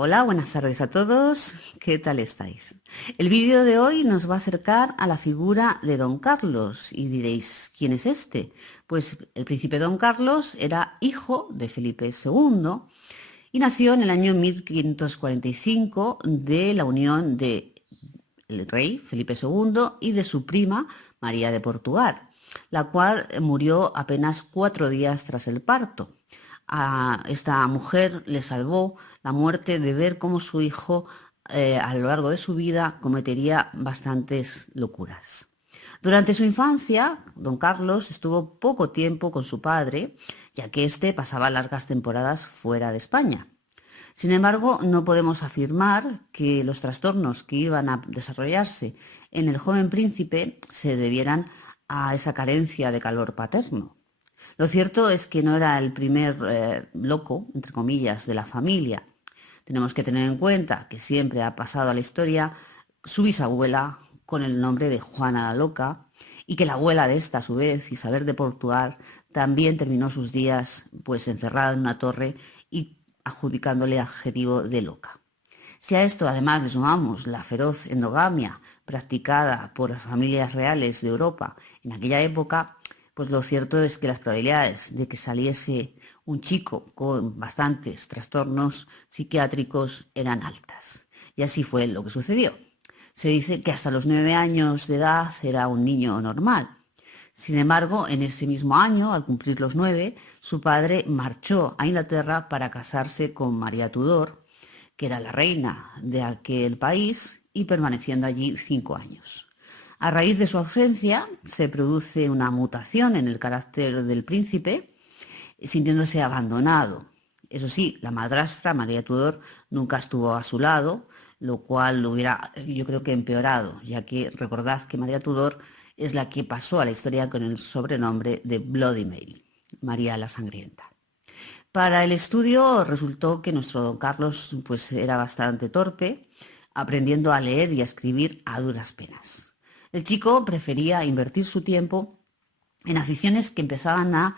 Hola, buenas tardes a todos. ¿Qué tal estáis? El vídeo de hoy nos va a acercar a la figura de Don Carlos y diréis, ¿quién es este? Pues el príncipe Don Carlos era hijo de Felipe II y nació en el año 1545 de la unión de el rey Felipe II y de su prima María de Portugal, la cual murió apenas 4 días tras el parto. A esta mujer le salvó la muerte de ver cómo su hijo a lo largo de su vida cometería bastantes locuras. Durante su infancia, don Carlos estuvo poco tiempo con su padre, ya que éste pasaba largas temporadas fuera de España. Sin embargo, no podemos afirmar que los trastornos que iban a desarrollarse en el joven príncipe se debieran a esa carencia de calor paterno. Lo cierto es que no era el primer loco, entre comillas, de la familia. Tenemos que tener en cuenta que siempre ha pasado a la historia su bisabuela con el nombre de Juana la Loca y que la abuela de esta, a su vez, Isabel de Portugal, también terminó sus días pues encerrada en una torre y adjudicándole adjetivo de loca. Si a esto además le sumamos la feroz endogamia practicada por las familias reales de Europa en aquella época, pues lo cierto es que las probabilidades de que saliese un chico con bastantes trastornos psiquiátricos eran altas. Y así fue lo que sucedió. Se dice que hasta los 9 años de edad era un niño normal. Sin embargo, en ese mismo año, al cumplir los 9, su padre marchó a Inglaterra para casarse con María Tudor, que era la reina de aquel país, y permaneciendo allí 5 años. A raíz de su ausencia, se produce una mutación en el carácter del príncipe, sintiéndose abandonado. Eso sí, la madrastra, María Tudor, nunca estuvo a su lado, lo cual lo hubiera, yo creo que empeorado, ya que recordad que María Tudor es la que pasó a la historia con el sobrenombre de Bloody Mary, María la Sangrienta. Para el estudio resultó que nuestro don Carlos pues, era bastante torpe, aprendiendo a leer y a escribir a duras penas. El chico prefería invertir su tiempo en aficiones que empezaban a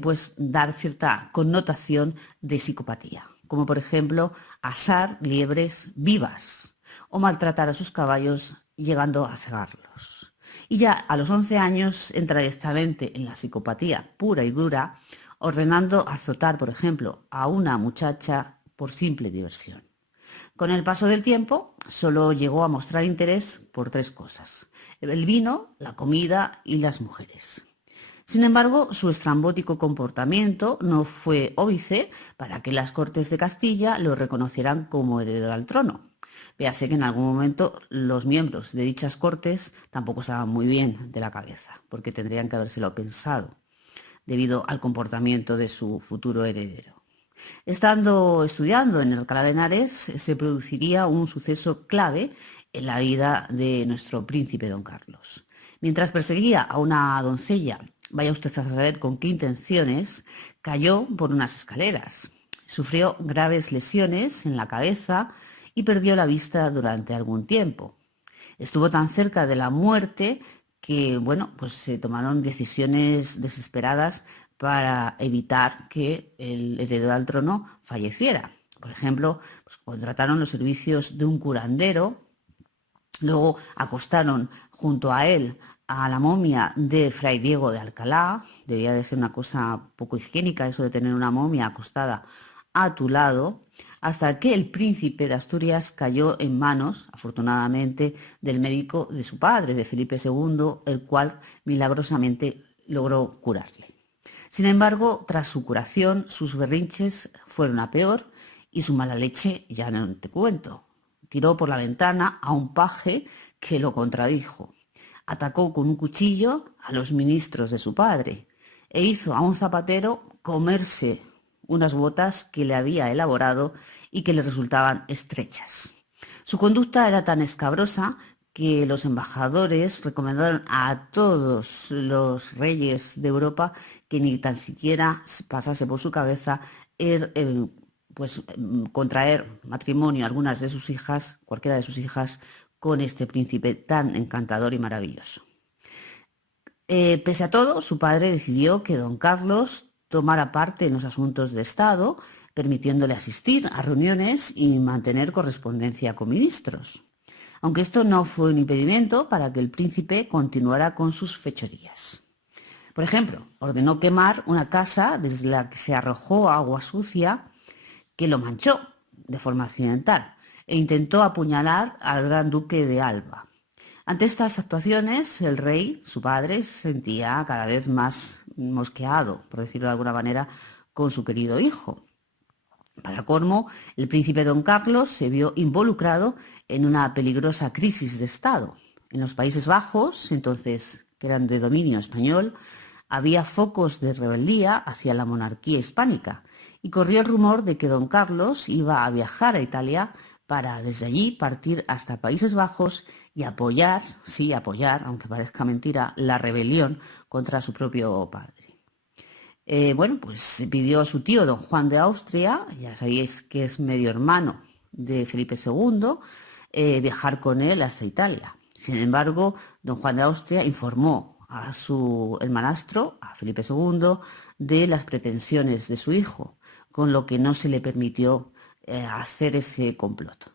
pues, dar cierta connotación de psicopatía, como por ejemplo asar liebres vivas o maltratar a sus caballos llegando a cegarlos. Y ya a los 11 años entra directamente en la psicopatía pura y dura, ordenando azotar, por ejemplo, a una muchacha por simple diversión. Con el paso del tiempo, solo llegó a mostrar interés por 3 cosas: el vino, la comida y las mujeres. Sin embargo, su estrambótico comportamiento no fue óbice para que las Cortes de Castilla lo reconocieran como heredero al trono. Véase que en algún momento los miembros de dichas Cortes tampoco estaban muy bien de la cabeza, porque tendrían que habérselo pensado, debido al comportamiento de su futuro heredero. Estando estudiando en Alcalá de Henares, se produciría un suceso clave en la vida de nuestro príncipe don Carlos. Mientras perseguía a una doncella, vaya usted a saber con qué intenciones, cayó por unas escaleras. Sufrió graves lesiones en la cabeza y perdió la vista durante algún tiempo. Estuvo tan cerca de la muerte que, bueno, pues se tomaron decisiones desesperadas para evitar que el heredero al trono falleciera. Por ejemplo, pues contrataron los servicios de un curandero, luego acostaron junto a él a la momia de Fray Diego de Alcalá. Debía de ser una cosa poco higiénica eso de tener una momia acostada a tu lado, hasta que el príncipe de Asturias cayó en manos, afortunadamente, del médico de su padre, de Felipe II, el cual milagrosamente logró curarle. Sin embargo, tras su curación, sus berrinches fueron a peor y su mala leche ya no te cuento. Tiró por la ventana a un paje que lo contradijo. Atacó con un cuchillo a los ministros de su padre e hizo a un zapatero comerse unas botas que le había elaborado y que le resultaban estrechas. Su conducta era tan escabrosa que los embajadores recomendaron a todos los reyes de Europa que ni tan siquiera pasase por su cabeza pues, contraer matrimonio a algunas de sus hijas, cualquiera de sus hijas, con este príncipe tan encantador y maravilloso. Pese a todo, su padre decidió que don Carlos tomara parte en los asuntos de Estado, permitiéndole asistir a reuniones y mantener correspondencia con ministros. Aunque esto no fue un impedimento para que el príncipe continuara con sus fechorías. Por ejemplo, ordenó quemar una casa desde la que se arrojó agua sucia que lo manchó de forma accidental e intentó apuñalar al gran duque de Alba. Ante estas actuaciones, el rey, su padre, se sentía cada vez más mosqueado, por decirlo de alguna manera, con su querido hijo. Para colmo, el príncipe don Carlos se vio involucrado en una peligrosa crisis de Estado. En los Países Bajos, entonces que eran de dominio español, había focos de rebeldía hacia la monarquía hispánica y corrió el rumor de que don Carlos iba a viajar a Italia para desde allí partir hasta Países Bajos y apoyar, sí, apoyar, aunque parezca mentira, la rebelión contra su propio padre. Pues pidió a su tío don Juan de Austria, ya sabéis que es medio hermano de Felipe II, viajar con él hasta Italia. Sin embargo, don Juan de Austria informó a su hermanastro, a Felipe II, de las pretensiones de su hijo, con lo que no se le permitió hacer ese complot.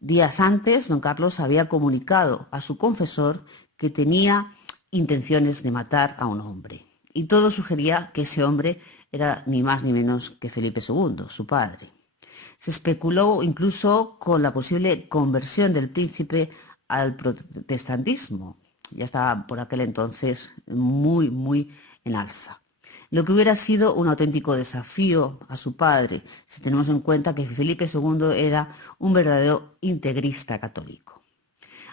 Días antes, don Carlos había comunicado a su confesor que tenía intenciones de matar a un hombre. Y todo sugería que ese hombre era ni más ni menos que Felipe II, su padre. Se especuló incluso con la posible conversión del príncipe al protestantismo. Ya estaba por aquel entonces muy en alza. Lo que hubiera sido un auténtico desafío a su padre, si tenemos en cuenta que Felipe II era un verdadero integrista católico.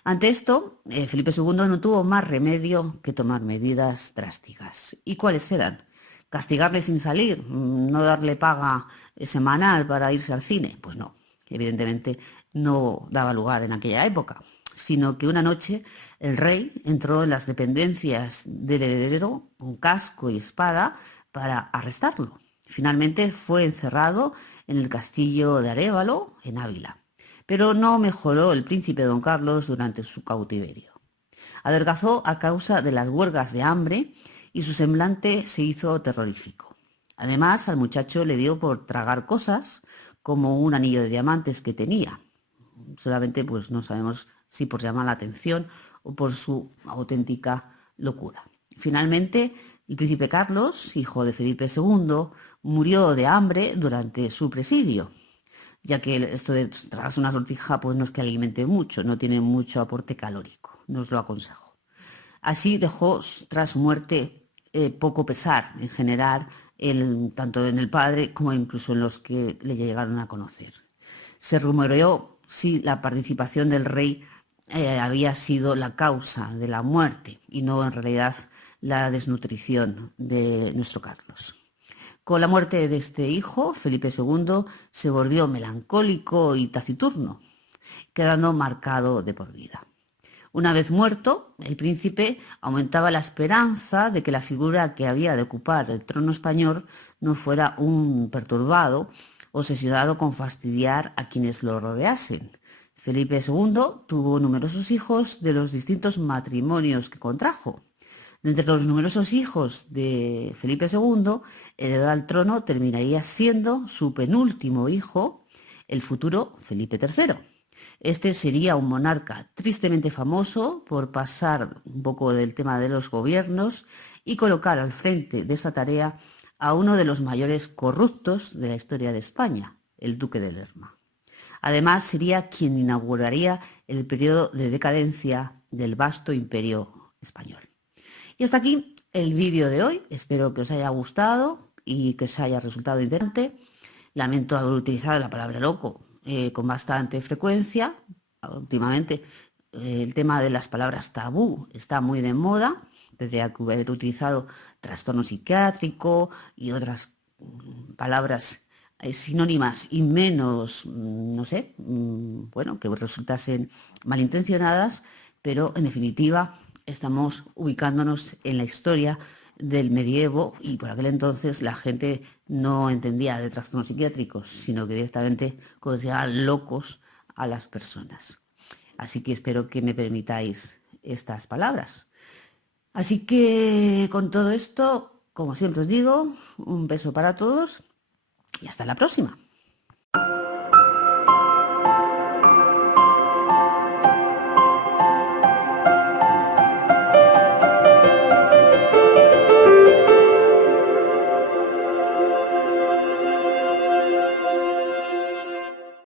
Ante esto, Felipe II no tuvo más remedio que tomar medidas drásticas. ¿Y cuáles eran? ¿Castigarle sin salir? ¿No darle paga semanal para irse al cine? Pues no, evidentemente no daba lugar en aquella época, sino que una noche el rey entró en las dependencias del heredero con casco y espada para arrestarlo. Finalmente fue encerrado en el castillo de Arévalo, en Ávila. Pero no mejoró el príncipe don Carlos durante su cautiverio. Adelgazó a causa de las huelgas de hambre y su semblante se hizo terrorífico. Además, al muchacho le dio por tragar cosas como un anillo de diamantes que tenía. Solamente pues no sabemos si por llamar la atención o por su auténtica locura. Finalmente, el príncipe Carlos, hijo de Felipe II, murió de hambre durante su presidio, ya que esto de tragarse una sortija pues no es que alimente mucho, no tiene mucho aporte calórico, no os lo aconsejo. Así dejó tras su muerte poco pesar en general, tanto en el padre como incluso en los que le llegaron a conocer. Se rumoreó si la participación del rey había sido la causa de la muerte y no en realidad la desnutrición de nuestro Carlos. Con la muerte de este hijo, Felipe II se volvió melancólico y taciturno, quedando marcado de por vida. Una vez muerto, el príncipe aumentaba la esperanza de que la figura que había de ocupar el trono español no fuera un perturbado, obsesionado con fastidiar a quienes lo rodeasen. Felipe II tuvo numerosos hijos de los distintos matrimonios que contrajo. De entre los numerosos hijos de Felipe II, heredó al trono terminaría siendo su penúltimo hijo, el futuro Felipe III. Este sería un monarca tristemente famoso por pasar un poco del tema de los gobiernos y colocar al frente de esa tarea a uno de los mayores corruptos de la historia de España, el duque de Lerma. Además, sería quien inauguraría el periodo de decadencia del vasto imperio español. Y hasta aquí el vídeo de hoy. Espero que os haya gustado y que os haya resultado interesante. Lamento haber utilizado la palabra loco con bastante frecuencia. Últimamente el tema de las palabras tabú está muy de moda, desde haber utilizado trastorno psiquiátrico y otras palabras sinónimas y menos, que resultasen malintencionadas, pero en definitiva estamos ubicándonos en la historia del medievo y por aquel entonces la gente no entendía de trastornos psiquiátricos, sino que directamente consideraban locos a las personas. Así que espero que me permitáis estas palabras. Así que con todo esto, como siempre os digo, un beso para todos y hasta la próxima.